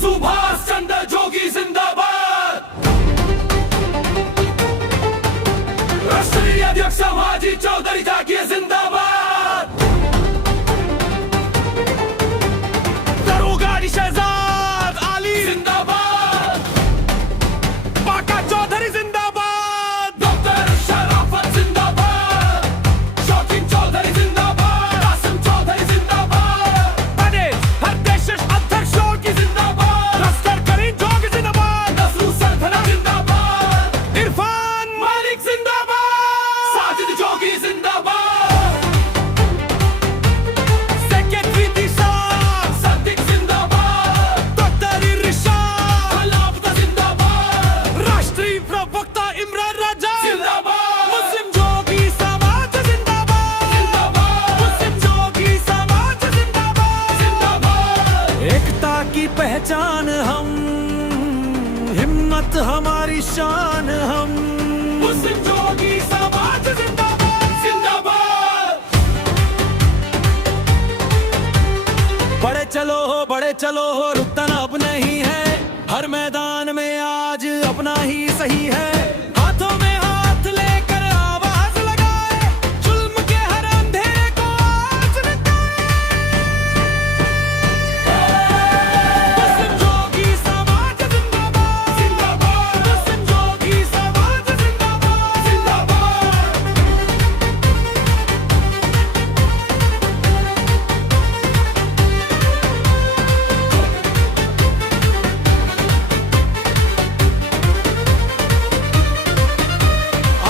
सुभाष चंद्र जोगी जिंदाबाद। राष्ट्रीय अध्यक्ष हाजी चौधरी जाकिर जिंदाबाद। दरोगा शहजाद आली जिंदाबाद। बाका चौधरी जिंदाबाद। डॉक्टर शराफत जिंदाबाद। शौकीन चौधरी जिंदाबाद। कासिम चौधरी जिंदाबाद। हरदेश अध्यक्ष जोगी जिंदाबाद। लश्कर करीम जोगी जिंदाबाद। नसरू सरथना जिंदाबाद। इरफान मालिक जिंदाबाद। साजिद जोगी जिंदाबाद। सेक्रेटरी दिशा सद्दिक जिंदाबाद। डॉक्टर इरशाद हलावत जिंदाबाद। राष्ट्रीय प्रवक्ता इमरान राजा जिंदाबाद। मुस्लिम जोगी समाज जिंदाबाद। जिंदाबाद। मुस्लिम जोगी समाज जिंदाबाद। जिंदाबाद। एकता की पहचान हम, हिम्मत हमारी शान हम। मुस्लिम जोगी समाज जिंदाबाद। जिंदाबाद। बड़े चलो हो रुकना अब नहीं है। हर मैदान में आज अपना ही सही है। हाथों में हाथ लेकर आवाज लगाए। जुल्म के हर अंधेरे को आज मिटाए। मुस्लिम जोगी समाज जिंदाबाद। जिंदाबाद। मुस्लिम जोगी समाज जिंदाबाद। जिंदाबाद।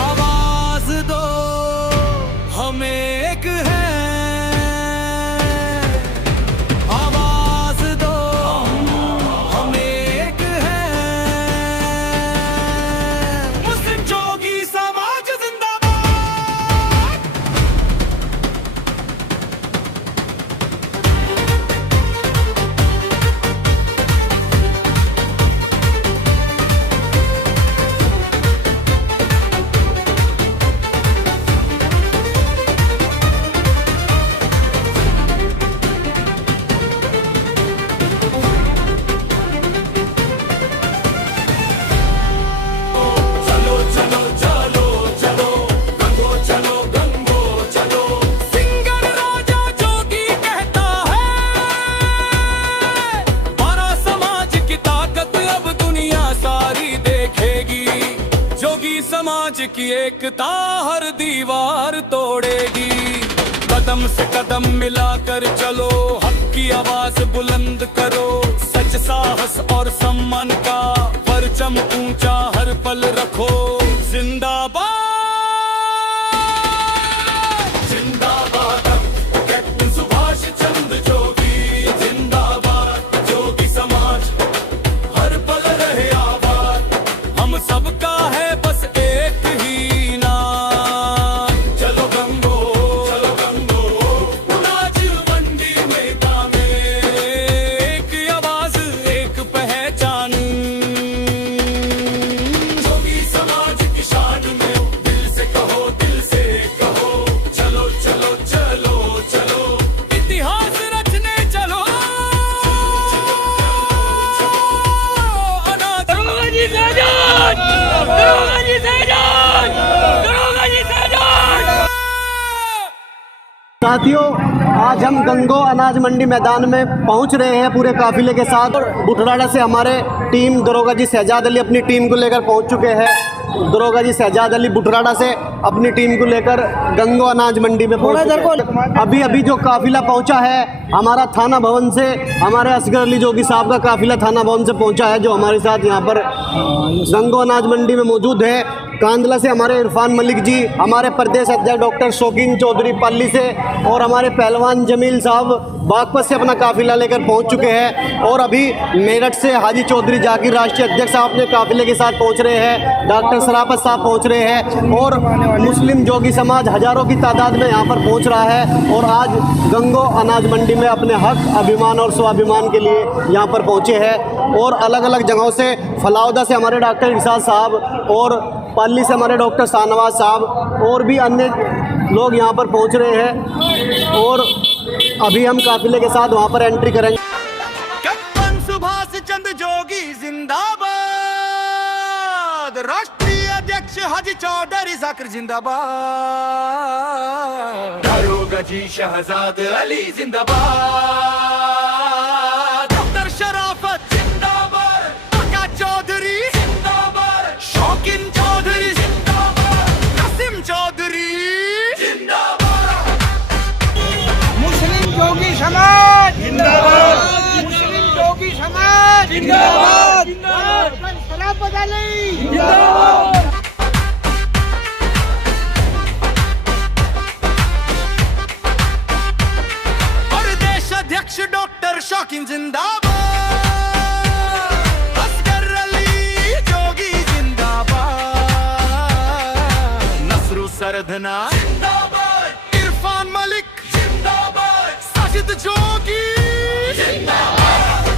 आवाज दो हम एक हैं। आवाज दो हम एक हैं। मुस्लिम जोगी समाज जिंदाबाद। चलो चलो चलो चलो गंगो चलो गंगो चलो। सिंगर राजा जोगी कहता है। हमारा समाज की ताकत अब दुनिया सारी देखेगी। जोगी समाज की एकता हर दीवार तोड़ेगी। कदम से कदम मिलाकर चलो, हक की आवाज बुलंद करो। सच साहस और सम्मान का परचम ऊंचा हर पल रखो। जिंदाबाद। जिंदाबाद कैप्टन सुभाष चंद्र जोगी। जिंदाबाद। जोगी समाज हर पल रहे आबाद। हम सबका है बस एक ही नाम। चलो गंगो अनाज मंडी मैदान में। एक आवाज एक पहचान। जोगी समाज की शान में दिल से कहो चलो चलो चलो चलो। इतिहास रचने चलो। दरोगा जी से आजाद! दरोगा जी से आजाद! दरोगा जी से आजाद! साथियों, आज हम गंगो अनाज मंडी मैदान में पहुंच रहे हैं पूरे काफिले के साथ। बुटराड़ा से हमारे टीम दरोगा जी शहजाद अली अपनी टीम को लेकर पहुंच चुके हैं। दरोगा जी शहजाद अली बुटराड़ा से अपनी टीम को लेकर गंगो अनाज मंडी में पहुंच चुके हैं। अभी जो काफिला पहुंचा है हमारा थाना भवन से, हमारे असगर अली जोगी साहब का काफिला थाना भवन से पहुंचा है, जो हमारे साथ यहाँ पर गंगो अनाज मंडी में मौजूद है। कांदला से हमारे इरफान मलिक जी, हमारे प्रदेश अध्यक्ष डॉक्टर शौकीन चौधरी पाली से, और हमारे पहलवान जमील साहब बागपत से अपना काफिला लेकर पहुंच चुके हैं। और अभी मेरठ से हाजी चौधरी जाकिर राष्ट्रीय अध्यक्ष साहब अपने काफिले के साथ पहुंच रहे हैं। डॉक्टर शराफत साहब पहुंच रहे हैं और मुस्लिम जोगी समाज हजारों की तादाद में यहाँ पर पहुंच रहा है। और आज गंगो अनाज मंडी में अपने हक, अभिमान और स्वाभिमान के लिए यहाँ पर पहुँचे हैं। और अलग अलग जगहों से, फलाउदा से हमारे डॉक्टर इरशाद साहब, और पाली से हमारे डॉक्टर शाहनवाज साहब, और भी अन्य लोग यहाँ पर पहुँच रहे हैं। और अभी हम काफिले के साथ वहाँ पर एंट्री करेंगे। कैप्टन सुभाष चंद्र चांद जोगी जिंदाबाद, राष्ट्रीय अध्यक्ष हाजी चौधरी जाकिर जिंदाबाद, दारोगा जी शहजाद अली जिंदाबाद, डॉक्टर शराफत जिंदाबाद, काका चौधरी जिंदाबाद, शौकीन चौधरी जिंदाबाद, कासिम चौधरी जिंदाबाद, मुस्लिम जोगी समाज जिंदाबाद, मुस्लिम जोगी समाज जिंदाबाद, सलाफत अली जिंदाबाद। प्रदेश अध्यक्ष डॉक्टर शौकीन जिंदाबाद, असगर अली जोगी जिंदाबाद, नसरू सरदना जिंदाबाद, इरफान मलिक जिंदाबाद, साजिद जोगी जिंदाबाद,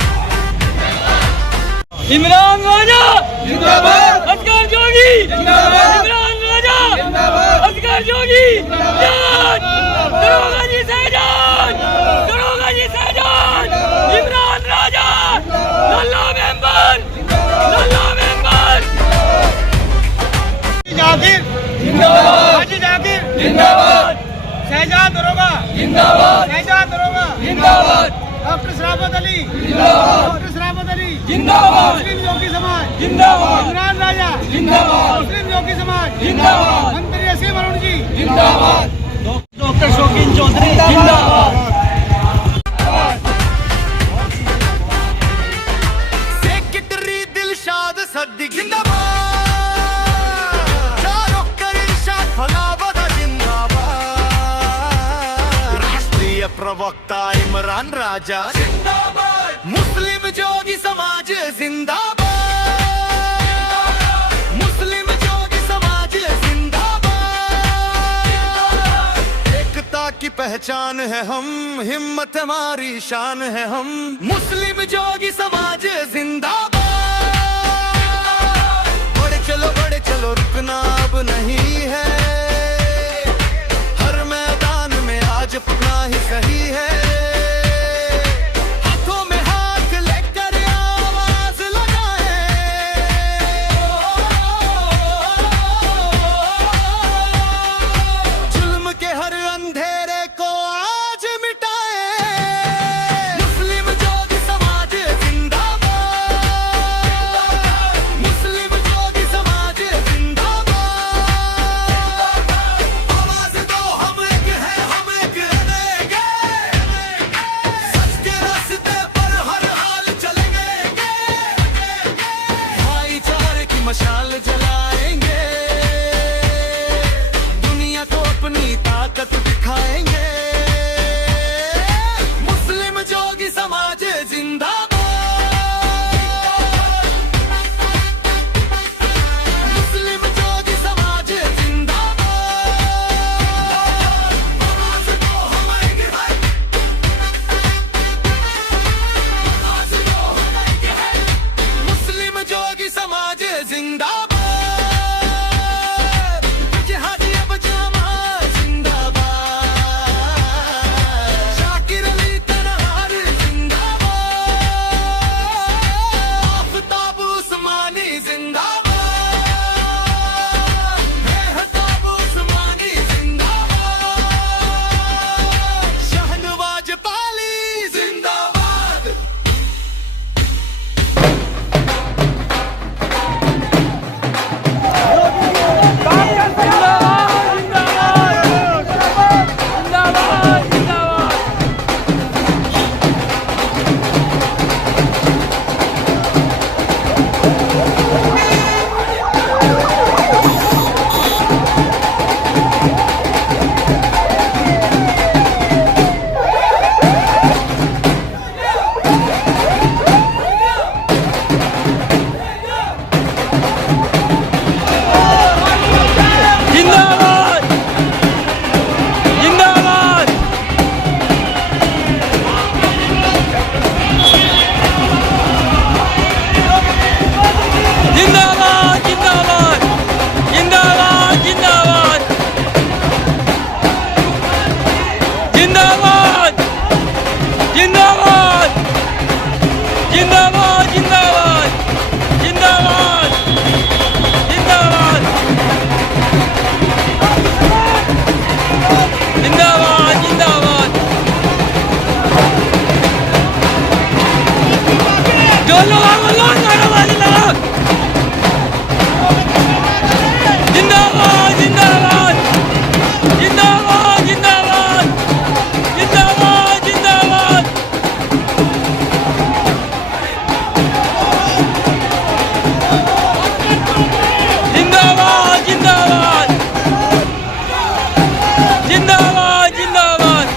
इमरान राजा जिंदाबाद, असगर जोगी जिंदाबाद, इमरान राजा जिंदाबाद, असगर जोगी जिंदाबाद, दरोगा जी शहजाद, दरोगा जी शहजाद, इमरान राजा, लल्ला मेंबर, लल्ला मेंबर, जाकिर जिंदाबाद, हाजी जाकिर जिंदाबाद, शहजाद दरोगा जिंदाबाद, शहजाद दरोगा जिंदाबाद, डॉक्टर शराफत अली जिंदाबाद, डॉक्टर शराफत अली जिंदाबाद, मुस्लिम जोगी समाज जिंदाबाद, इमरान राजा जिंदाबाद, मुस्लिम जोगी समाज जिंदाबाद, मंत्री असीम अरुण जी जिंदाबाद, डॉक्टर शौकीन चौधरी जिंदाबाद। सेक्रेटरी दिलशाद सद्दीक जिंदाबाद, शाहरुख इरशाद फलावदा जिंदाबाद, राष्ट्रीय प्रवक्ता इमरान राजा जिंदाबाद, मुस्लिम जोगी समाज जिंदाबाद, मुस्लिम जोगी समाज जिंदाबाद, एकता की पहचान है हम, हिम्मत हमारी शान है हम, मुस्लिम जोगी समाज जिंदाबाद, बढ़े चलो रुकना अब नहीं है, हर मैदान में आज अपना ही सही है, हाथों में हाथ लेकर आवाज लगाए, जुल्म के हर अंधेरे को आज मिटाए, मुस्लिम जोगी समाज जिंदाबाद। जो लोग बोलो नाराबाजी लगा जिंदाबाद जिंदाबाद जिंदाबाद जिंदाबाद जिंदाबाद जिंदाबाद जिंदाबाद जिंदाबाद जिंदाबाद जिंदाबाद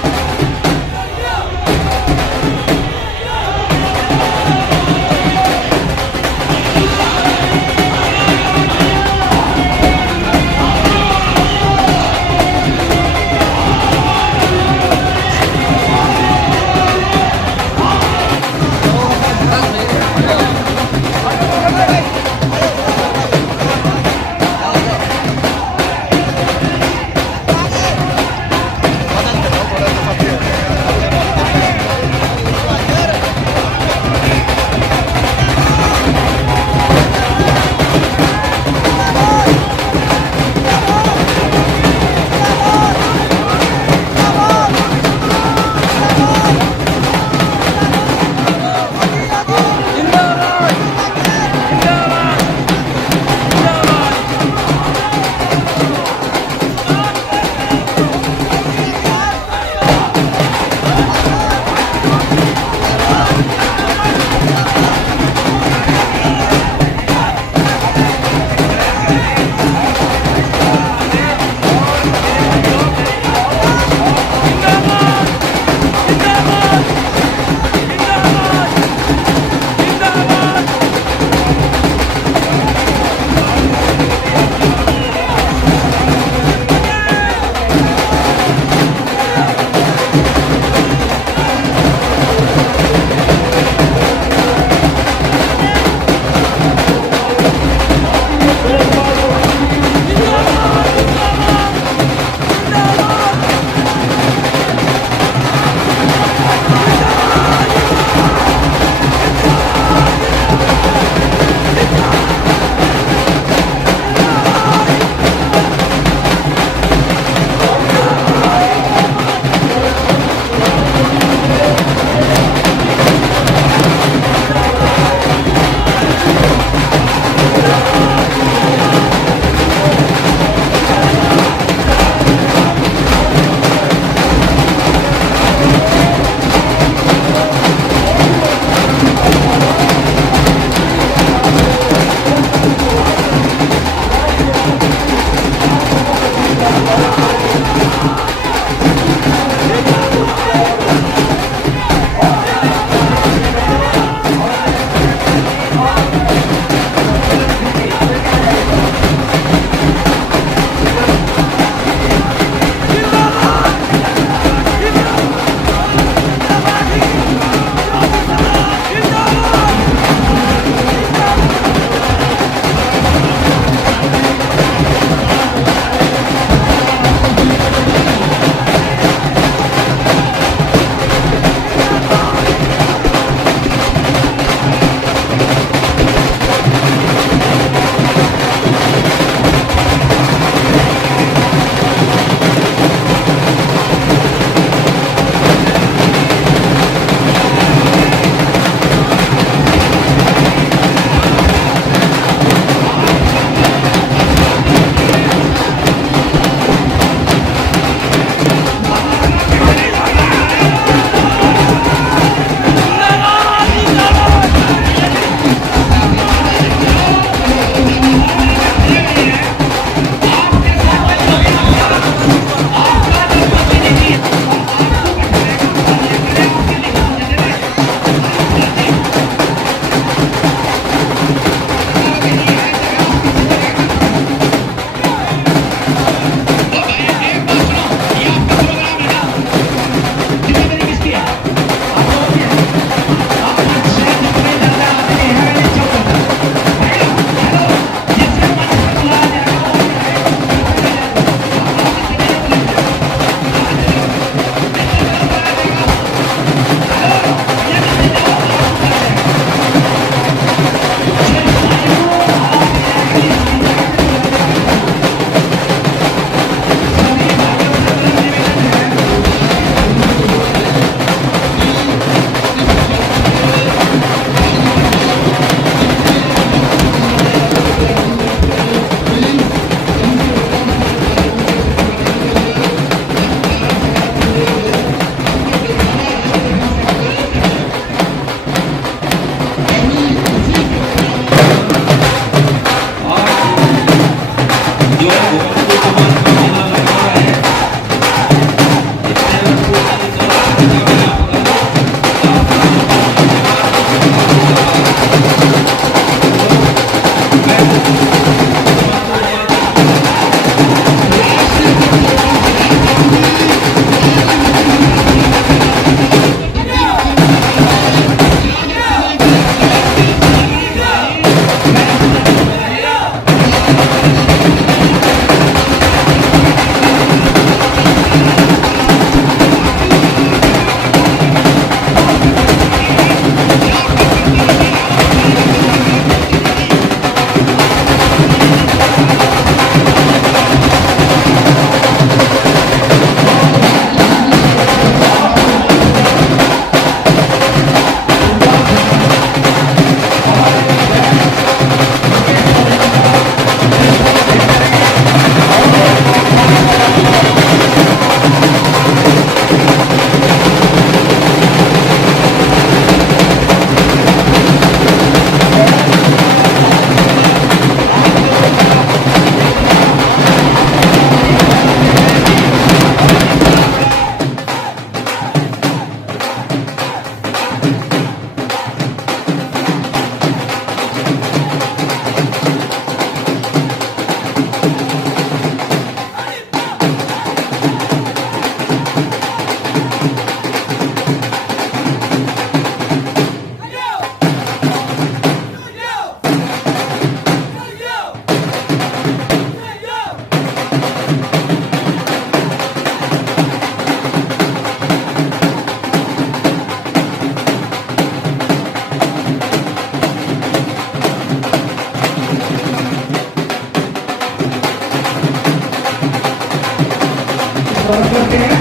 स्वागत करते हैं।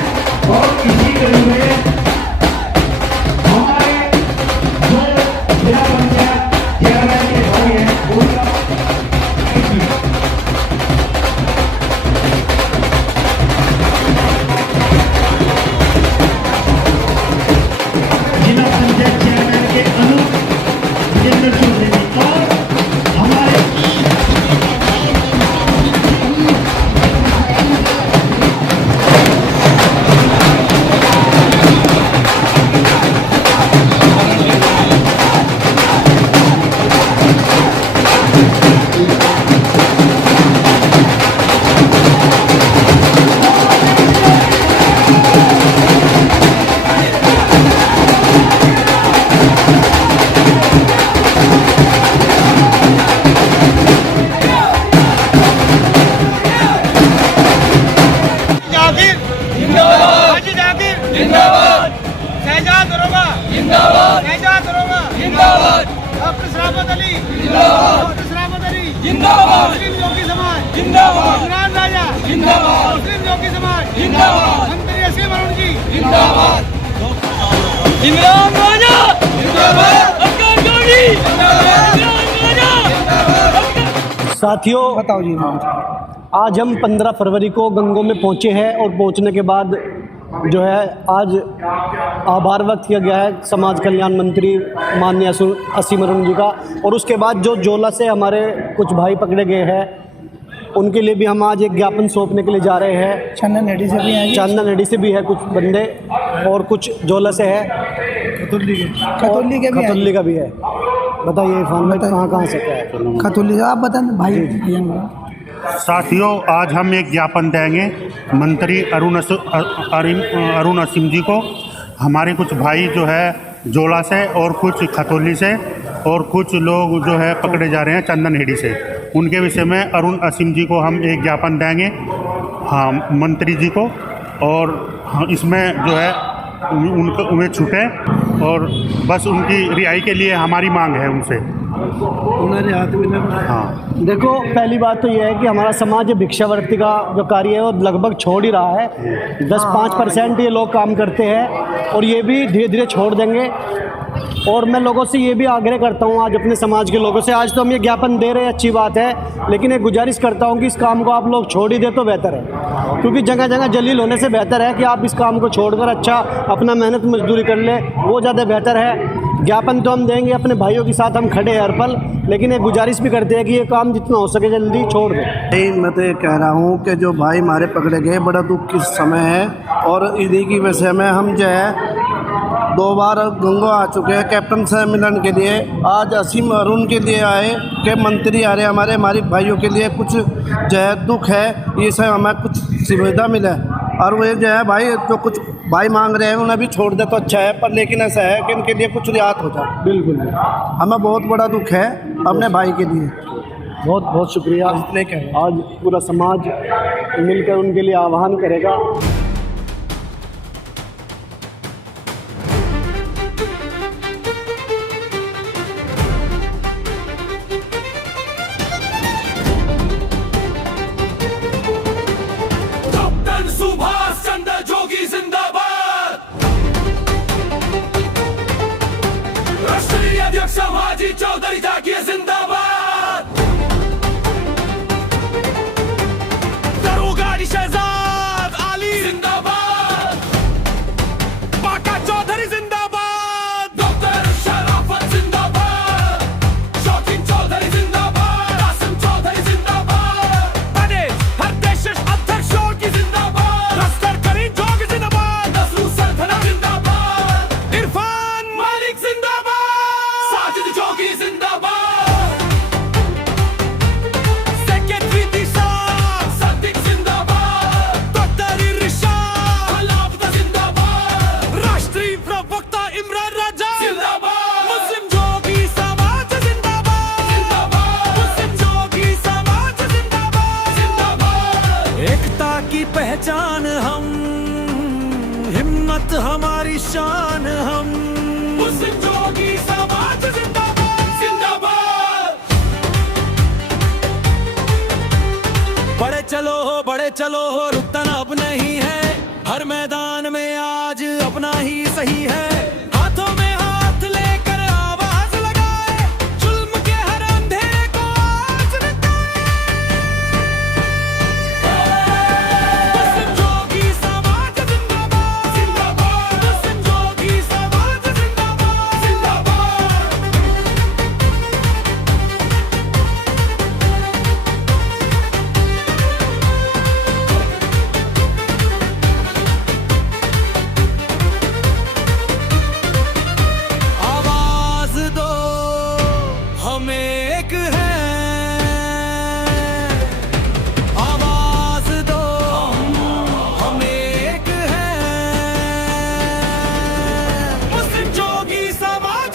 और इसी कड़ी में हमारे जो जिला पंचायत चेयरमैन के भाई हैं उनका जिला पंचायत चेयरमैन के अनुप विजेंद्र चौधरी जी और हमारे जाकिर जिंदाबाद, हाजी जाकिर जिंदाबाद, शहजाद दरोगा जिंदाबाद, शहजाद दरोगा जिंदाबाद, डॉक्टर शराफत अली जिंदाबाद, डॉक्टर शराफत अली जिंदाबाद, मुस्लिम योगी समाज जिंदाबाद, इमरान राजा जिंदाबाद, मुस्लिम योगी समाज जिंदाबाद, मंत्री असीम अरुण जी जिंदाबाद, इमरान राजा जिंदाबाद, अफगान गौरी जिंदाबाद, इमरान राजा साथियों, बताओ जी। आज हम 15 फरवरी को गंगो में पहुंचे हैं और पहुंचने के बाद जो है आज आभार व्यक्त किया गया है समाज कल्याण मंत्री माननीय असीम अरुण जी का। और उसके बाद जो जोला से हमारे कुछ भाई पकड़े गए हैं उनके लिए भी हम आज एक ज्ञापन सौंपने के लिए जा रहे हैं। चंदन नेडी से भी हैं, चांदना नडी से भी है कुछ बंदे और कुछ जोला से है, खतुल्ली के भी खतुल्ली का भी है। बताइए इरफान भाई कहाँ से क्या है? खतुल्ली आप बताएं भाई। साथियों, आज हम एक ज्ञापन देंगे मंत्री अरुण असीम जी को। हमारे कुछ भाई जो है जोला से और कुछ खतौली से और कुछ लोग जो है पकड़े जा रहे हैं चंदन हेड़ी से। उनके विषय में अरुण असीम जी को हम एक ज्ञापन देंगे, हाँ, मंत्री जी को। और इसमें जो है उन्हें छूटे और बस उनकी रिहाई के लिए हमारी मांग है उनसे। हाँ, देखो, पहली बात तो यह है कि हमारा समाज भिक्षावृत्ति का जो कार्य है वो लगभग छोड़ ही रहा है। 10-5% ये लोग काम करते हैं और ये भी धीरे धीरे छोड़ देंगे। और मैं लोगों से ये भी आग्रह करता हूँ, आज अपने समाज के लोगों से, आज तो हम ये ज्ञापन दे रहे हैं, अच्छी बात है, लेकिन एक गुजारिश करता हूँ कि इस काम को आप लोग छोड़ ही दे तो बेहतर है। क्योंकि जगह जगह जलील होने से बेहतर है कि आप इस काम को छोड़कर अच्छा अपना मेहनत मजदूरी कर ले, वो ज़्यादा बेहतर है। ज्ञापन तो हम देंगे, अपने भाइयों के साथ हम खड़े हैं हर पल, लेकिन एक गुजारिश भी करते हैं कि ये काम जितना हो सके जल्दी छोड़ दें। नहीं, मैं तो ये कह रहा हूँ कि जो भाई हमारे पकड़े गए बड़ा दुख की समय है। और इन्हीं की वजह में हम जो है 2 बार गंगो आ चुके हैं कैप्टन से मिलन के लिए। आज असीम अरुण के लिए आए कि मंत्री आ रहे हमारे भाइयों के लिए कुछ जो है दुख है, ये सब हमें कुछ सुविधा मिले। और वो जो है भाई जो कुछ भाई मांग रहे हैं उन्हें भी छोड़ दे तो अच्छा है, पर लेकिन ऐसा है कि इनके लिए कुछ रियायत हो जाए। बिल्कुल, हमें बहुत बड़ा दुख है अपने भाई के लिए। बहुत बहुत शुक्रिया। आज पूरा समाज मिलकर उनके लिए आह्वान करेगा। कैप्टन सुभाष चंद्र जोगी जिंदाबाद, राष्ट्रीय अध्यक्ष हाजी चौधरी जाकिर जिंदाबाद, दरोगा शहजाद अली जिंदाबाद, बाका चौधरी जिंदाबाद, डॉक्टर शराफत जिंदाबाद, शौकीन चौधरी जिंदाबाद, कासिम चौधरी जिंदाबाद, प्रदेश अध्यक्ष जोगी जिंदाबाद, रस्तर करीम जोगी जिंदाबाद, नसरू सरथना जिंदाबाद, इरफान मालिक जिंदाबाद, साजिद जोगी जिंदाबाद, सेक्रेटरी दिशा सदिक जिंदाबाद, डॉक्टर इरशाद हलावत जिंदाबाद, राष्ट्रीय प्रवक्ता इमरान राजा जिंदाबाद, मुस्लिम जोगी समाज जिंदाबाद, मुस्लिम जोगी समाज जिंदाबाद, एकता की पहचान हम, हिम्मत हमारी शान हम, मुस्लिम जोगी समाज जिंदाबाद, जिंदाबाद। बड़े चलो हो रुकना अब नहीं है, हर मैदान में आज अपना ही सही है, हाथों में हाथ लेकर आवाज लगाए, जुल्म के हर अंधेरे को आज मिटाए। जोगी समाज जिंदाबाद जिंदाबाद, जोगी समाज जिंदाबाद जिंदाबाद। आवाज दो हमें एक है, आवाज दो हमें एक है, मुस्लिम जोगी समाज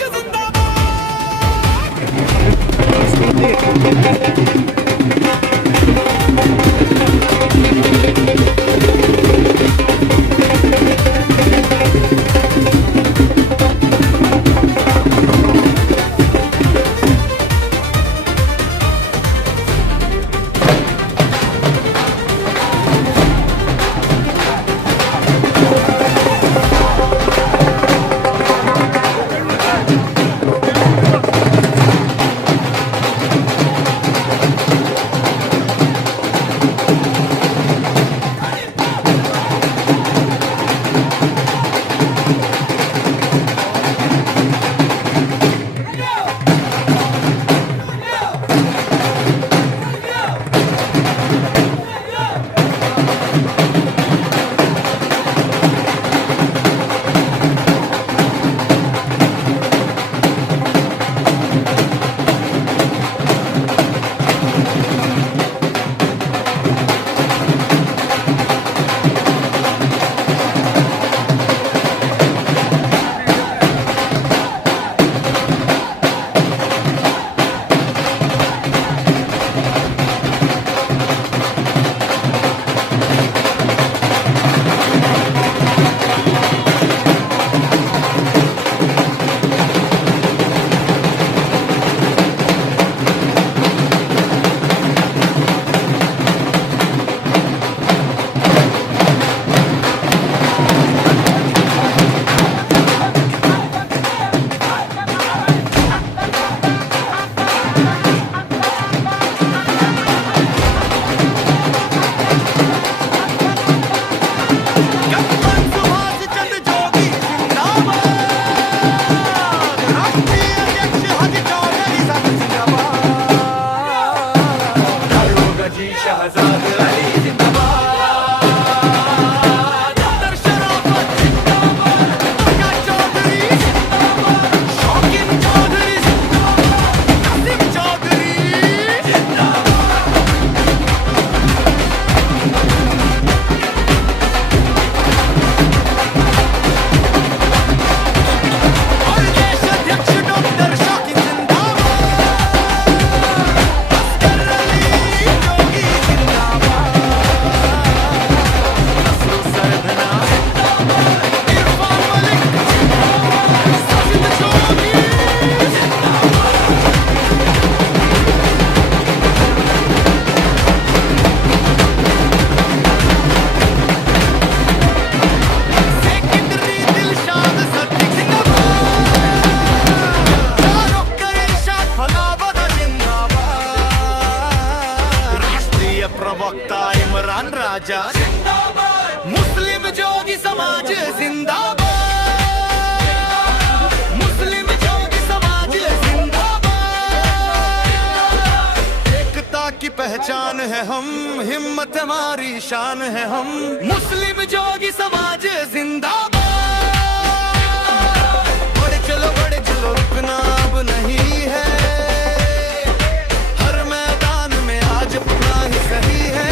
प्रवक्ता इमरान राजा जिंदाबाद, मुस्लिम जोगी समाज जिंदाबाद, मुस्लिम जोगी समाज जिंदाबाद। एकता की पहचान है हम, हिम्मत हमारी शान है हम, मुस्लिम जोगी समाज जिंदाबाद। बड़े चलो रुकना अब नहीं है, हर मैदान में आज अपना ही सही है,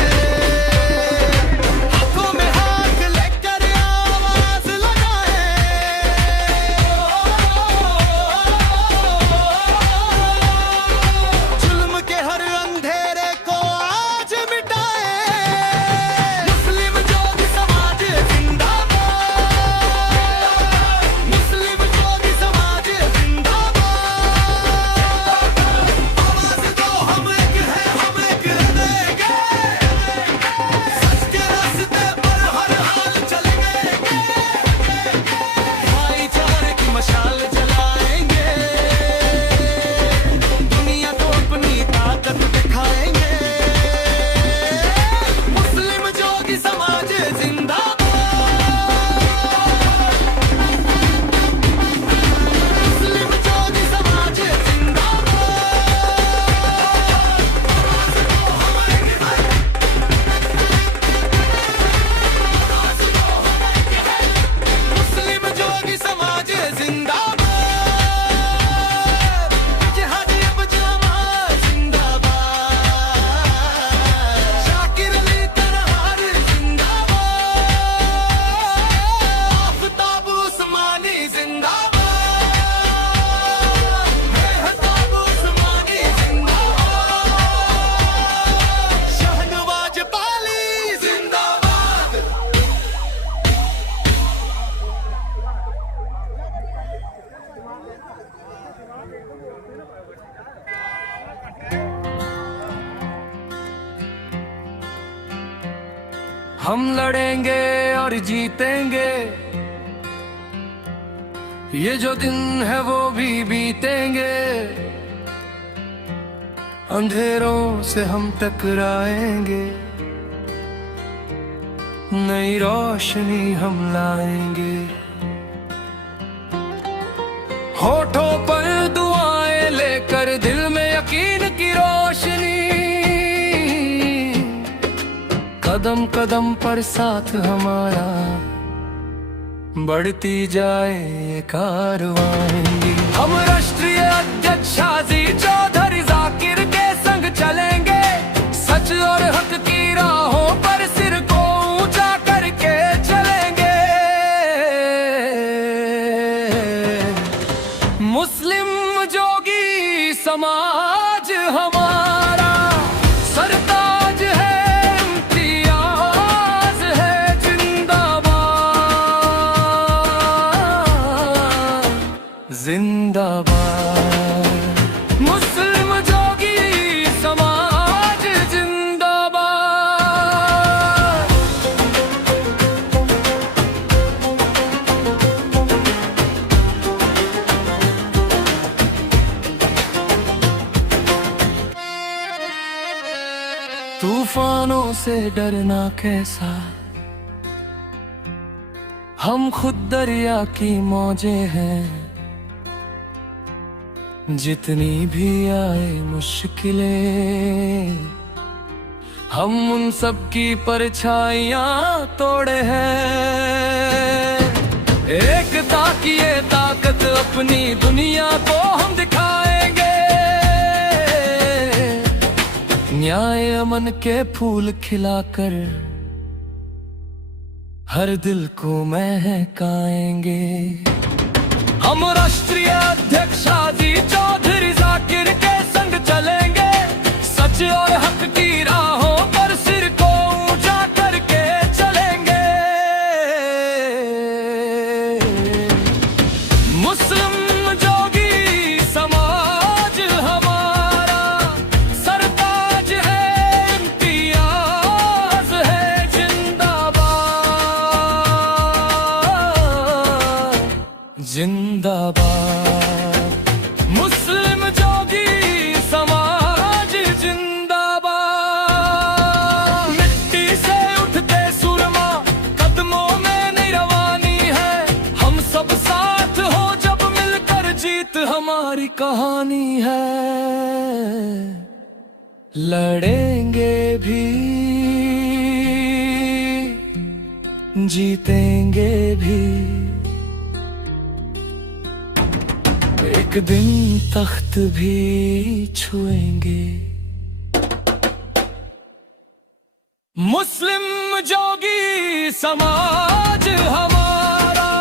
हाथों में हाथ लेकर आवाज लगाए, जुल्म के हर अंधेरे को आज मिटाए, मुस्लिम जोगी समाज जिंदाबाद, मुस्लिम जोगी समाज जिंदाबाद। हम लड़ेंगे और जीतेंगे, ये जो दिन है वो भी बीतेंगे, अंधेरों से हम टकराएंगे, नई रोशनी हम लाएंगे। होठों पर दुआएं लेकर दिल में यकीन की रोशनी, कदम कदम पर साथ हमारा बढ़ती जाए ये कारवानी। हम राष्ट्रीय अध्यक्ष शाजी चौधरी जाकिर के संग चलेंगे, सच और हक की राहों पर सिर को ऊंचा करके चलेंगे। मुस्लिम जोगी समाज हमारा सरताज है, इम्तियाज है, जिंदाबाद जिंदाबाद। मुस्लिम जोगी समाज जिंदाबाद। तूफानों से डरना कैसा, हम खुद दरिया की मौजें हैं, जितनी भी आए मुश्किलें हम उन सब की परछाइयां तोड़े हैं। एकता की ये ताकत अपनी दुनिया को हम दिखाएंगे, न्याय अमन के फूल खिलाकर हर दिल को महकाएंगे। हम राष्ट्रीय अध्यक्ष शाजी चौधरी जाकिर के संग चलेंगे, सच और हक की राहों पर सिर को ऊंचा करके चलेंगे। मुस्लिम जोगी समाज हमारा सरताज है, इम्तियाज है, जिंदाबाद जिंदाबाद। मुस्लिम जोगी समाज जिंदाबाद। मिट्टी से उठते सुरमा कदमों में नई रवानी है, हम सब साथ हो जब मिलकर जीत हमारी कहानी है। लड़ेंगे भी जीतेंगे भी, एक दिन तख्त भी छुएंगे। मुस्लिम जोगी समाज हमारा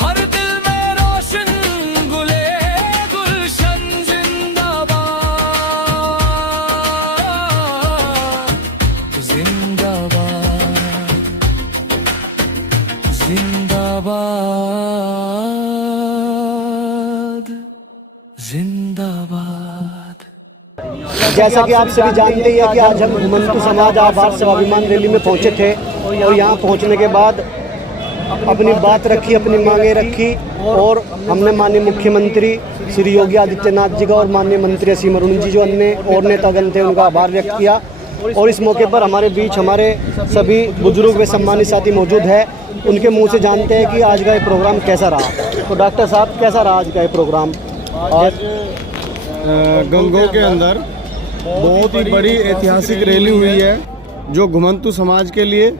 हर दिल में रोशन गुले गुलशन, जिंदाबाद जिंदाबाद जिंदाबाद जिंदाबाद। जैसा कि आप सभी जानते ही हैं कि आज हम घुमंतू समाज आभार स्वाभिमान रैली में पहुंचे थे और यहाँ पहुंचने के बाद अपनी बात रखी, अपनी मांगे रखी और हमने माननीय मुख्यमंत्री श्री योगी आदित्यनाथ जी का और माननीय मंत्री असीम अरुण जी जो अन्य और नेतागण थे उनका आभार व्यक्त किया। और इस मौके पर हमारे बीच हमारे सभी बुजुर्ग व सम्मानित साथी मौजूद है, उनके मुंह से जानते हैं कि आज का ये प्रोग्राम कैसा रहा। तो डॉक्टर साहब, कैसा रहा आज का ये प्रोग्राम? आज गंगोह के अंदर बहुत ही बड़ी ऐतिहासिक रैली हुई है जो घुमंतू समाज के लिए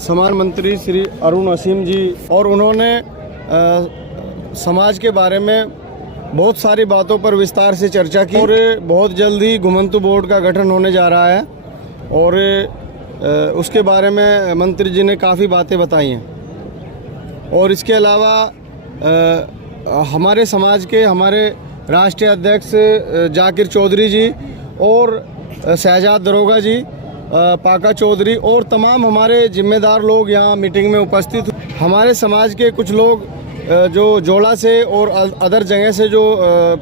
समाज मंत्री श्री अरुण असीम जी, और उन्होंने समाज के बारे में बहुत सारी बातों पर विस्तार से चर्चा की। और बहुत जल्दी घुमंतू बोर्ड का गठन होने जा रहा है और उसके बारे में मंत्री जी ने काफ़ी बातें बताई हैं। और इसके अलावा हमारे समाज के हमारे राष्ट्रीय अध्यक्ष जाकिर चौधरी जी और शहजाद दरोगा जी, पाका चौधरी और तमाम हमारे जिम्मेदार लोग यहाँ मीटिंग में उपस्थित। हमारे समाज के कुछ लोग जो जोला से और अदर जगह से जो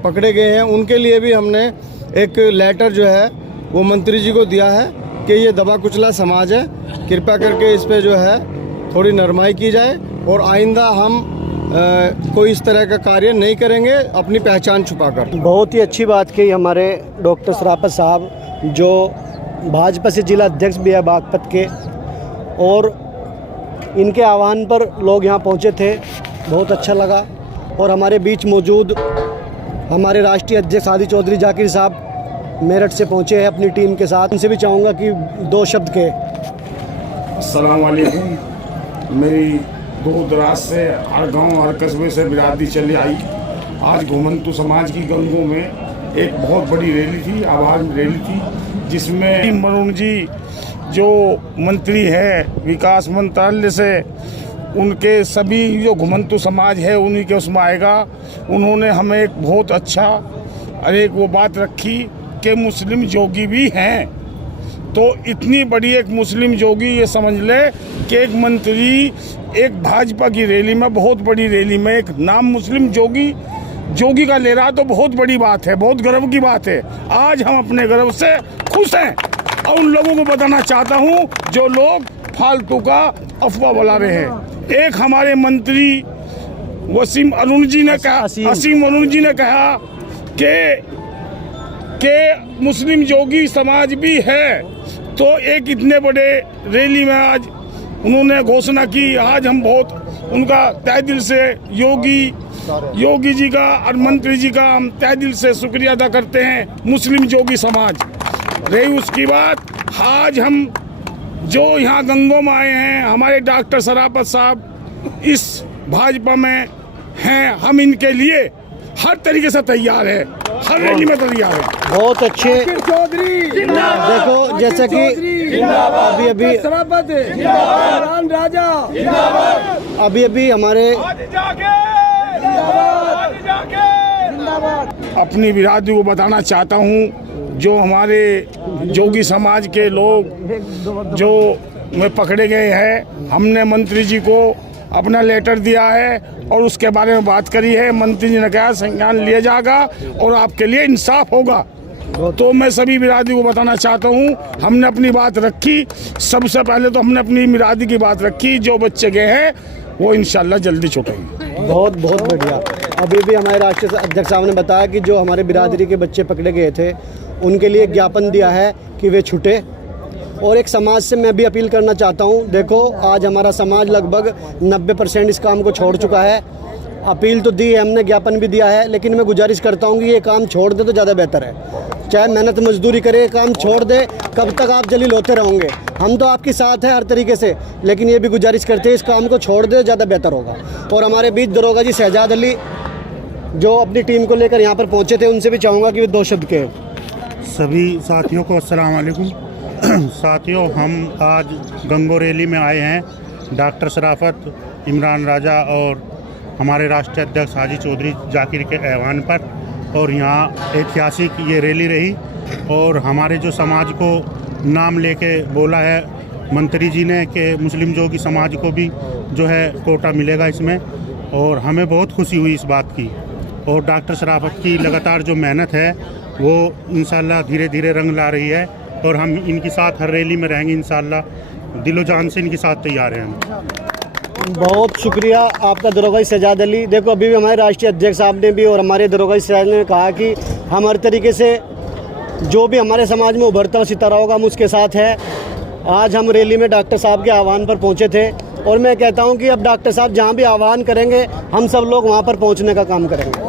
पकड़े गए हैं उनके लिए भी हमने एक लेटर जो है वो मंत्री जी को दिया है कि ये दबा कुचला समाज है, कृपया करके इस पे जो है थोड़ी नरमाई की जाए और आइंदा हम कोई इस तरह का कार्य नहीं करेंगे अपनी पहचान छुपाकर। बहुत ही अच्छी बात की हमारे डॉक्टर सराफत साहब, जो भाजपा से जिला अध्यक्ष भी है बागपत के, और इनके आह्वान पर लोग यहाँ पहुँचे थे, बहुत अच्छा लगा। और हमारे बीच मौजूद हमारे राष्ट्रीय अध्यक्ष हादी चौधरी जाकिर साहब मेरठ से पहुँचे हैं अपनी टीम के साथ। उनसे भी चाहूँगा कि 2 शब्द के। अस्सलाम वालेकुम। मेरी दूर दराज से हर गांव हर कस्बे से बिरादरी चली आई। आज घुमंतु समाज की गंगों में एक बहुत बड़ी रैली थी, आवाज़ रैली थी, जिसमें वरुण जी जो मंत्री है विकास मंत्रालय से, उनके सभी जो घुमंतु समाज है उन्हीं के उसमें आएगा। उन्होंने हमें एक बहुत अच्छा और एक वो बात रखी कि मुस्लिम जोगी भी हैं। तो इतनी बड़ी एक मुस्लिम जोगी, ये समझ ले कि एक मंत्री एक भाजपा की रैली में, बहुत बड़ी रैली में एक नाम मुस्लिम जोगी का ले रहा, तो बहुत बड़ी बात है, बहुत गर्व की बात है। आज हम अपने गर्व से खुश हैं और उन लोगों को बताना चाहता हूं जो लोग फालतू का अफवाह बुला रहे हैं। एक हमारे मंत्री असीम अरुण जी ने कहा कि मुस्लिम जोगी समाज भी है। तो एक इतने बड़े रैली में आज उन्होंने घोषणा की। आज हम बहुत उनका तहे दिल से योगी जी का और मंत्री जी का हम तहे दिल से शुक्रिया अदा करते हैं। मुस्लिम जोगी समाज रही उसकी बात। आज हम जो यहाँ गंगों में आए हैं, हमारे डॉक्टर सराफत साहब इस भाजपा में हैं, हम इनके लिए हर तरीके से तैयार है, हर रैली में तैयार है। बहुत अच्छे। देखो जैसा कि अभी हमारे अपनी बिरादरी को बताना चाहता हूँ, जो हमारे जोगी समाज के लोग जो में पकड़े गए हैं, हमने मंत्री जी को अपना लेटर दिया है और उसके बारे में बात करी है। मंत्री जी ने कहा संज्ञान लिया जाएगा और आपके लिए इंसाफ होगा। तो मैं सभी बिरादरी को बताना चाहता हूँ, हमने अपनी बात रखी। सबसे पहले तो हमने अपनी बिरादरी की बात रखी, जो बच्चे गए हैं वो इंशाल्लाह जल्दी छूटेंगे। बहुत बढ़िया। अभी भी हमारे राष्ट्रीय अध्यक्ष साहब ने बताया कि जो हमारे बिरादरी के बच्चे पकड़े गए थे उनके लिए ज्ञापन दिया है कि वे छूटे। और एक समाज से मैं भी अपील करना चाहता हूँ, देखो आज हमारा समाज लगभग 90% इस काम को छोड़ चुका है। अपील तो दी है हमने, ज्ञापन भी दिया है, लेकिन मैं गुजारिश करता हूँ कि ये काम छोड़ दे तो ज़्यादा बेहतर है। चाहे मेहनत मजदूरी करे, काम छोड़ दे। कब तक आप जलील होते रहोगे? हम तो आपके साथ हैं हर तरीके से, लेकिन ये भी गुजारिश करते हैं इस काम को छोड़ दे, ज़्यादा बेहतर होगा। और हमारे बीच दरोगा जी शहजाद अली जो अपनी टीम को लेकर यहाँ पर पहुँचे थे, उनसे भी चाहूँगा कि वे 2 शब्द कहें। सभी साथियों को अस्सलाम वालेकुम। साथियों, हम आज गंगो रैली में आए हैं डॉक्टर सराफत, इमरान राजा और हमारे राष्ट्रीय अध्यक्ष हाजी चौधरी जाकिर के आह्वान पर। और यहाँ ऐतिहासिक ये रैली रही और हमारे जो समाज को नाम लेके बोला है मंत्री जी ने कि मुस्लिम जोगी समाज को भी जो है कोटा मिलेगा इसमें, और हमें बहुत खुशी हुई इस बात की। और डॉक्टर सराफत की लगातार जो मेहनत है वो इंशाल्लाह धीरे धीरे रंग ला रही है और हम इनके साथ हर रैली में रहेंगे इंशाल्लाह। दिलो जान से इनके साथ तैयार हैं हम। बहुत शुक्रिया आपका दरोगा शहजाद अली। देखो अभी भी हमारे राष्ट्रीय अध्यक्ष साहब ने भी और हमारे दरोगा शहजाद ने कहा कि हम हर तरीके से जो भी हमारे समाज में उभरता हुआ सितारा होगा हम उसके साथ है। आज हम रैली में डॉक्टर साहब के आह्वान पर पहुंचे थे और मैं कहता हूं कि अब डॉक्टर साहब जहां भी आह्वान करेंगे हम सब लोग वहां पर पहुंचने का काम करेंगे।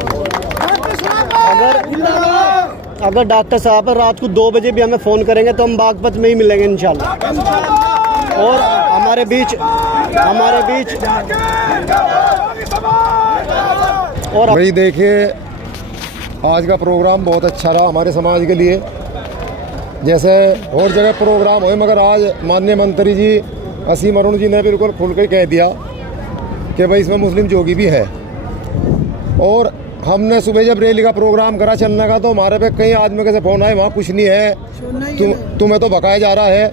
अगर डॉक्टर साहब रात को 2 बजे भी हमें फ़ोन करेंगे तो हम बागपत में ही मिलेंगे इंशाल्लाह। और हमारे बीच और भाई देखिए, आज का प्रोग्राम बहुत अच्छा रहा हमारे समाज के लिए। जैसे और जगह प्रोग्राम हुए, मगर आज माननीय मंत्री जी असीम अरुण जी ने बिल्कुल खुल कर कह दिया कि भाई इसमें मुस्लिम जोगी भी है। और हमने सुबह जब रैली का प्रोग्राम करा चलने का, तो हमारे पे कई आदमी कैसे फ़ोन आए, वहाँ कुछ नहीं है, तुम्हें तो भगाया जा रहा है,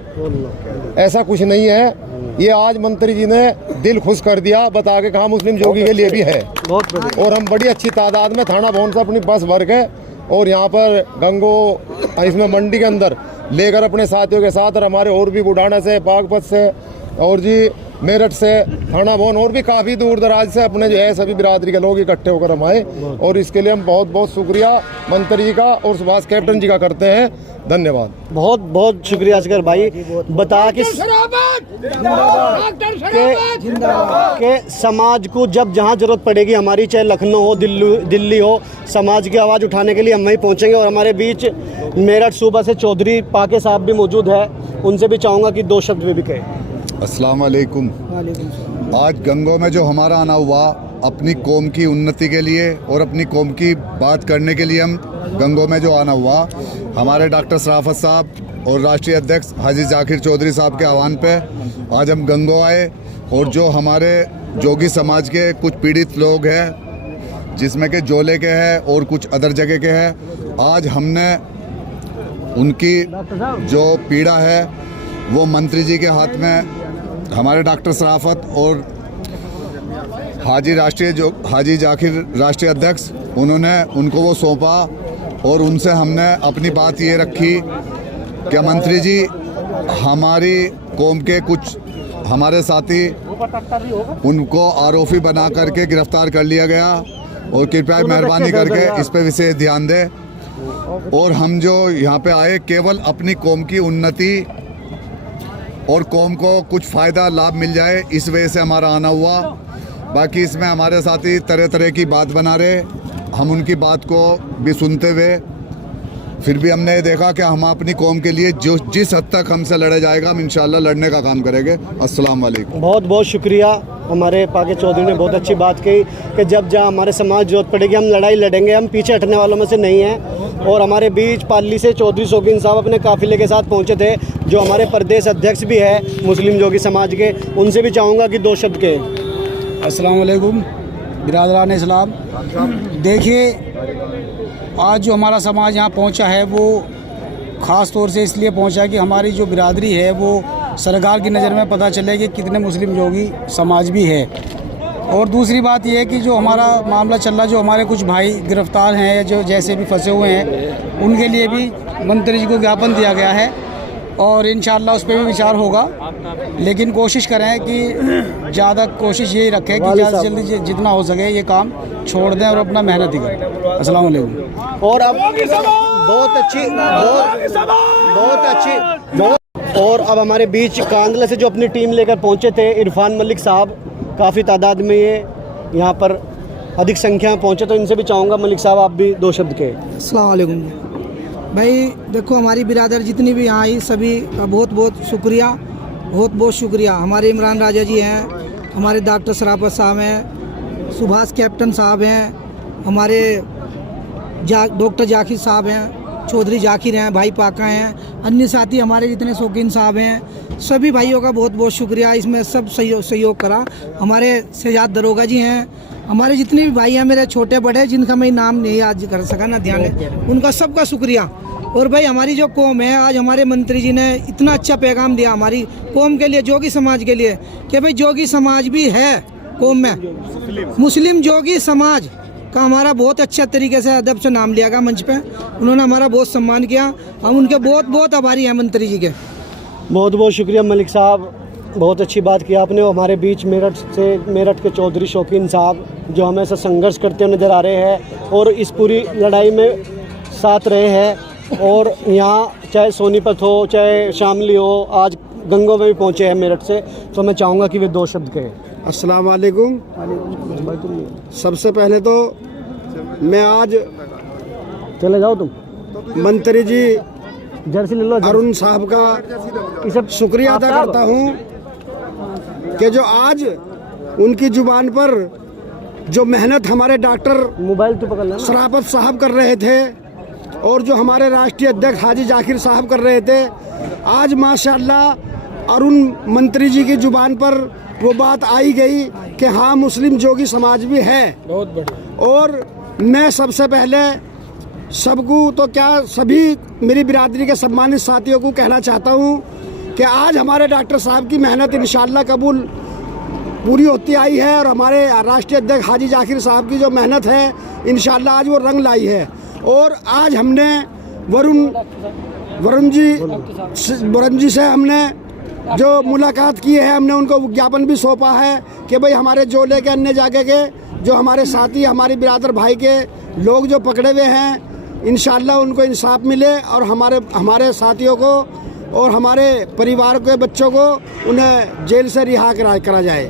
ऐसा कुछ नहीं है। ये आज मंत्री जी ने दिल खुश कर दिया, बता के कहा मुस्लिम जोगी के लिए भी है। और हम बड़ी अच्छी तादाद में थाना भवन से अपनी बस भर के और यहाँ पर गंगो इसमें मंडी के अंदर लेकर अपने साथियों के साथ, और हमारे और भी बुढ़ाना से, बागपत से और जी मेरठ से, थाना भवन और भी काफ़ी दूर दराज से अपने जो है सभी बिरादरी के लोग इकट्ठे होकर हम आए, और इसके लिए हम बहुत बहुत शुक्रिया मंत्री जी का और सुभाष कैप्टन जी का करते हैं। धन्यवाद। बहुत बहुत शुक्रिया असगर भाई। बता कि समाज को जब जहाँ जरूरत पड़ेगी हमारी, चाहे लखनऊ हो, दिल्ली हो, समाज की आवाज़ उठाने के लिए हम वहीं पहुँचेंगे। और हमारे बीच मेरठ सूबा से चौधरी पाके साहब भी मौजूद है, उनसे भी चाहूँगा कि 2 शब्द भी कहें। अस्सलाम वालेकुम। आज गंगों में जो हमारा आना हुआ अपनी कौम की उन्नति के लिए और अपनी कौम की बात करने के लिए, हम गंगों में जो आना हुआ हमारे डॉक्टर सराफत साहब और राष्ट्रीय अध्यक्ष हाजी जाकिर चौधरी साहब के आह्वान पे आज हम गंगों आए। और जो हमारे जोगी समाज के कुछ पीड़ित लोग हैं, जिसमें के जोले के हैं और कुछ अदर जगह के हैं, आज हमने उनकी जो पीड़ा है वो मंत्री जी के हाथ में, हमारे डॉक्टर सराफत और हाजी जाकिर राष्ट्रीय अध्यक्ष, उन्होंने उनको वो सौंपा। और उनसे हमने अपनी बात ये रखी कि मंत्री जी, हमारी कौम के कुछ हमारे साथी, उनको आरोपी बना करके गिरफ्तार कर लिया गया, और कृपया मेहरबानी करके इस पे विशेष ध्यान दें। और हम जो यहाँ पे आए केवल अपनी कौम की उन्नति और कौम को कुछ फ़ायदा लाभ मिल जाए, इस वजह से हमारा आना हुआ। बाकी इसमें हमारे साथी तरह तरह की बात बना रहे, हम उनकी बात को भी सुनते हुए फिर भी हमने ये देखा कि हम अपनी कौम के लिए जो जिस हद तक हमसे लड़ा जाएगा हम इंशाल्लाह लड़ने का काम करेंगे। अस्सलाम वालेकुम। बहुत बहुत शुक्रिया। हमारे पाके चौधरी ने बहुत अच्छी बात कही कि जब जहाँ हमारे समाज जरूरत पड़ेगी हम लड़ाई लड़ेंगे, हम पीछे हटने वालों में से नहीं हैं। और हमारे बीच पाली से चौधरी शौकीन साहब अपने काफिले के साथ पहुँचे थे, जो हमारे प्रदेश अध्यक्ष भी है मुस्लिम जोगी समाज के, उनसे भी चाहूँगा कि 2 शब्द कहें। अस्सलाम वालेकुम बिरादरान इस्लाम। देखिए, आज जो हमारा समाज यहाँ पहुँचा है वो ख़ास तौर से इसलिए पहुँचा कि हमारी जो बिरादरी है वो सरकार की नज़र में पता चले कि कितने मुस्लिम जोगी समाज भी है। और दूसरी बात यह है कि जो हमारा मामला चल रहा, जो हमारे कुछ भाई गिरफ़्तार हैं या जो जैसे भी फंसे हुए हैं, उनके लिए भी मंत्री जी को ज्ञापन दिया गया है और इंशाअल्लाह उस पर भी विचार होगा। लेकिन कोशिश करें कि ज़्यादा कोशिश यही रखें कि ज़्यादा जल्दी जितना हो सके ये काम छोड़ दें और अपना मेहनत ही करें। अस्सलाम वालेकुम। और अब बहुत अच्छी और अब हमारे बीच कांदला से जो अपनी टीम लेकर पहुंचे थे इरफान मलिक साहब, काफ़ी तादाद में ये यहाँ पर अधिक संख्या में पहुंचे, तो इनसे भी चाहूँगा मलिक साहब आप भी 2 शब्द कहें। अस्सलाम वालेकुम भाई। देखो, हमारी बिरादर जितनी भी यहाँ आई सभी का बहुत बहुत शुक्रिया, बहुत बहुत शुक्रिया। हमारे इमरान राजा जी हैं, हमारे डॉक्टर सराफत साहब हैं, सुभाष कैप्टन साहब हैं, हमारे डॉक्टर जाकिर साहब हैं, चौधरी जाकिर हैं, भाई पाका हैं, अन्य साथी हमारे जितने शौकीन साहब हैं, सभी भाइयों का बहुत बहुत शुक्रिया। इसमें सब सहयोग करा। हमारे शहजाद दरोगा जी हैं, हमारे जितने भी भाई हैं मेरे छोटे बड़े, जिनका मैं नाम नहीं याद कर सका ना ध्यान है, उनका सबका शुक्रिया। और भाई हमारी जो कौम है, आज हमारे मंत्री जी ने इतना अच्छा पैगाम दिया हमारी कौम के लिए, जोगी समाज के लिए, कि भाई जोगी समाज भी है कौम में, मुस्लिम जोगी समाज का हमारा बहुत अच्छा तरीके से अदब से नाम लिया गया मंच पे। उन्होंने हमारा बहुत सम्मान किया, हम उनके बहुत बहुत आभारी हैं मंत्री जी के। बहुत बहुत शुक्रिया मलिक साहब, बहुत अच्छी बात की आपने। हमारे बीच मेरठ के चौधरी शौकीन साहब जो हमेशा संघर्ष करते हुए नज़र आ रहे हैं और इस पूरी लड़ाई में साथ रहे हैं। और यहाँ चाहे सोनीपत हो चाहे शामली हो, आज गंगों में भी पहुँचे हैं मेरठ से, तो मैं चाहूँगा कि वे 2 शब्द कहें। अस्सलाम वालेकुम। सबसे पहले तो मैं आज चले जाओ तुम मंत्री जी जर्सी ले लो, अरुण साहब का शुक्रिया अदा करता हूँ कि जो आज उनकी जुबान पर जो मेहनत हमारे डॉक्टर मोबाइल तो पकड़ लेना सराफत साहब कर रहे थे और जो हमारे राष्ट्रीय अध्यक्ष हाजी जाकिर साहब कर रहे थे, आज माशाअल्लाह अरुण मंत्री जी की जुबान पर वो बात आई गई कि हाँ मुस्लिम जोगी समाज भी है। बहुत बढ़िया। और मैं सबसे पहले सबको तो क्या सभी मेरी बिरादरी के सम्मानित साथियों को कहना चाहता हूँ कि आज हमारे डॉक्टर साहब की मेहनत इंशाअल्लाह कबूल पूरी होती आई है और हमारे राष्ट्रीय अध्यक्ष हाजी जाकिर साहब की जो मेहनत है इंशाअल्लाह आज वो रंग लाई है। और आज हमने वरुण वरुण जी से हमने जो मुलाकात की है, हमने उनको ज्ञापन भी सौंपा है कि भाई हमारे जोले के अन्य जगह के जो हमारे साथी, हमारी बिरादर भाई के लोग जो पकड़े हुए हैं, इंशाल्लाह उनको इंसाफ मिले और हमारे साथियों को और हमारे परिवार के बच्चों को उन्हें जेल से रिहा करा जाए।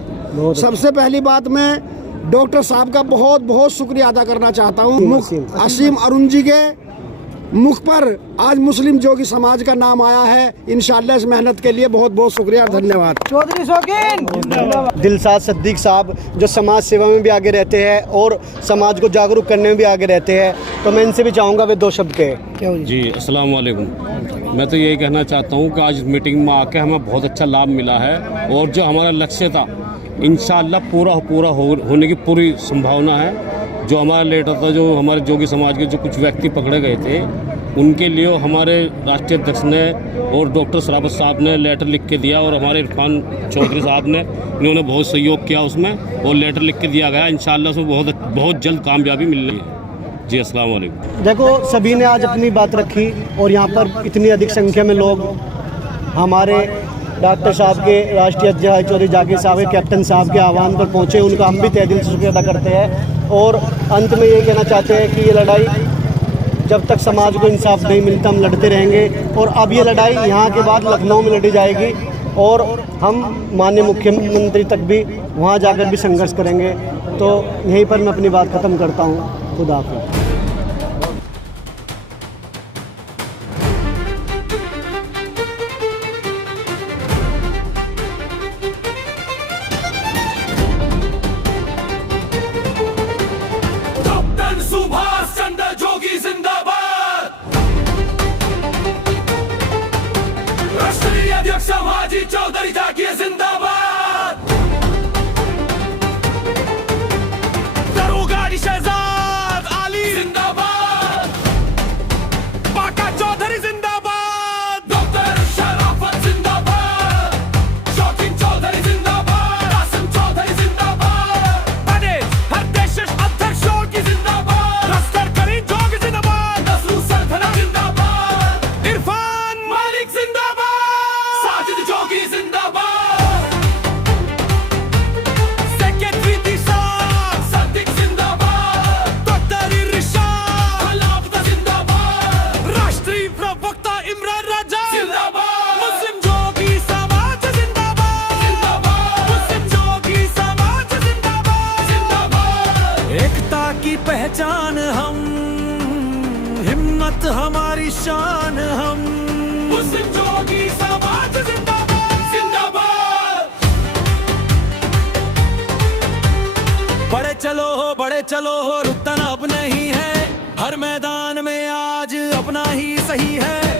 सबसे पहली बात मैं डॉक्टर साहब का बहुत बहुत शुक्रिया अदा करना चाहता हूँ। असीम अरुण जी के मुख पर आज मुस्लिम जोगी समाज का नाम आया है। इंशाल्लाह इस मेहनत के लिए बहुत बहुत शुक्रिया, धन्यवाद। चौधरी शौकीन दिलसाद सिद्दीक साहब जो समाज सेवा में भी आगे रहते हैं और समाज को जागरूक करने में भी आगे रहते हैं, तो मैं इनसे भी चाहूँगा वे 2 शब्द कहें। जी अस्सलाम वालेकुम। मैं तो यही कहना चाहता हूँ कि आज मीटिंग में आके हमें बहुत अच्छा लाभ मिला है और जो हमारा लक्ष्य था इंशाल्लाह पूरा होने की पूरी संभावना है। जो हमारा लेटर था, जो हमारे जोगी समाज के जो कुछ व्यक्ति पकड़े गए थे, उनके लिए हमारे राष्ट्रीय अध्यक्ष ने और डॉक्टर सराफत साहब ने लेटर लिख के दिया और हमारे इरफान चौधरी साहब ने इन्होंने बहुत सहयोग किया उसमें और लेटर लिख के दिया गया। इंशाल्लाह से बहुत जल्द कामयाबी मिलनी है। जी अस्सलाम वालेकुम। देखो, सभी ने आज अपनी बात रखी और यहाँ पर इतनी अधिक संख्या में लोग हमारे डॉक्टर साहब के राष्ट्रीय अध्यक्ष चौधरी जाकिर साहब के कैप्टन साहब के आह्वान पर पहुँचे, उनका हम भी तहे दिल से शुक्रिया अदा करते हैं। और अंत में ये कहना चाहते हैं कि ये लड़ाई जब तक समाज को इंसाफ नहीं मिलता हम लड़ते रहेंगे और अब ये लड़ाई यहाँ के बाद लखनऊ में लड़ी जाएगी और हम माननीय मुख्यमंत्री तक भी वहाँ जाकर भी संघर्ष करेंगे। तो यहीं पर मैं अपनी बात ख़त्म करता हूँ। खुदा हाफ़िज़। सुभाष चंद्र जोगी जिंदाबाद। राष्ट्रीय अध्यक्ष समाजी चौधरी जाकिर जिंदाबाद। दरोगा शहजाद आली जिंदाबाद। बाका चौधरी जिंदाबाद। डॉक्टर शराफत जिंदाबाद। शौकीन चौधरी जिंदाबाद। कासिम चौधरी जिंदाबाद। प्रदेश अध्यक्ष शौकी जिंदाबाद। पहचान हम, हिम्मत हमारी शान हम। मुस्लिम जोगी समाज जिंदाबाद जिंदाबाद। बड़े चलो हो रुकना अब नहीं है। हर मैदान में आज अपना ही सही है।